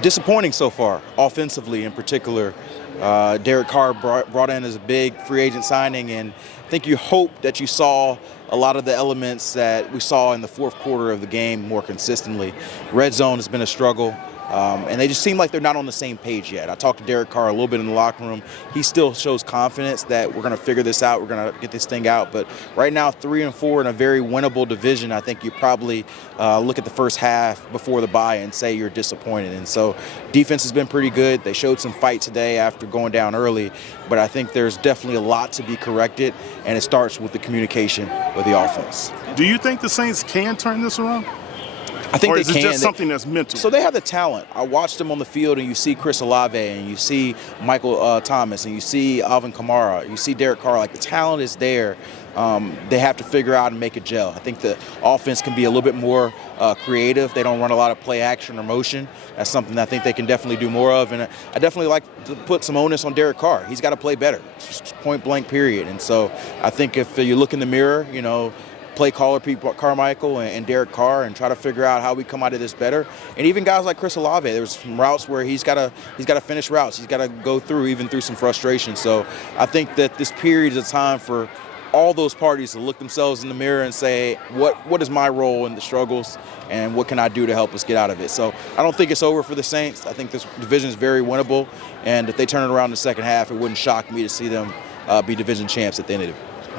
Disappointing so far, offensively in particular. Derek Carr brought in as a big free agent signing, and I think you hope that you saw a lot of the elements that we saw in the fourth quarter of the game more consistently. Red zone has been a struggle. And they just seem like they're not on the same page yet. I talked to Derek Carr a little bit in the locker room. He still shows confidence that we're going to figure this out. We're going to get this thing out. But right now, 3-4 in a very winnable division, I think you probably look at the first half before the bye and say you're disappointed. And so defense has been pretty good. They showed some fight today after going down early. But I think there's definitely a lot to be corrected, and it starts with the communication with the offense. Do you think the Saints can turn this around? I think or they is it can. just something that's mental? So they have the talent. I watched them on the field, and you see Chris Olave, and you see Michael Thomas, and you see Alvin Kamara, you see Derek Carr. Like, the talent is there. They have to figure out and make it gel. I think the offense can be a little bit more creative. They don't run a lot of play action or motion. That's something that I think they can definitely do more of. And I definitely like to put some onus on Derek Carr. He's got to play better, just point blank, period. And so I think if you look in the mirror, play caller Pete Carmichael and Derek Carr and try to figure out how we come out of this better. And even guys like Chris Olave, there's some routes where he's got to finish routes. He's got to go through some frustration. So I think that this period is a time for all those parties to look themselves in the mirror and say, what is my role in the struggles and what can I do to help us get out of it? So I don't think it's over for the Saints. I think this division is very winnable. And if they turn it around in the second half, it wouldn't shock me to see them be division champs at the end of it.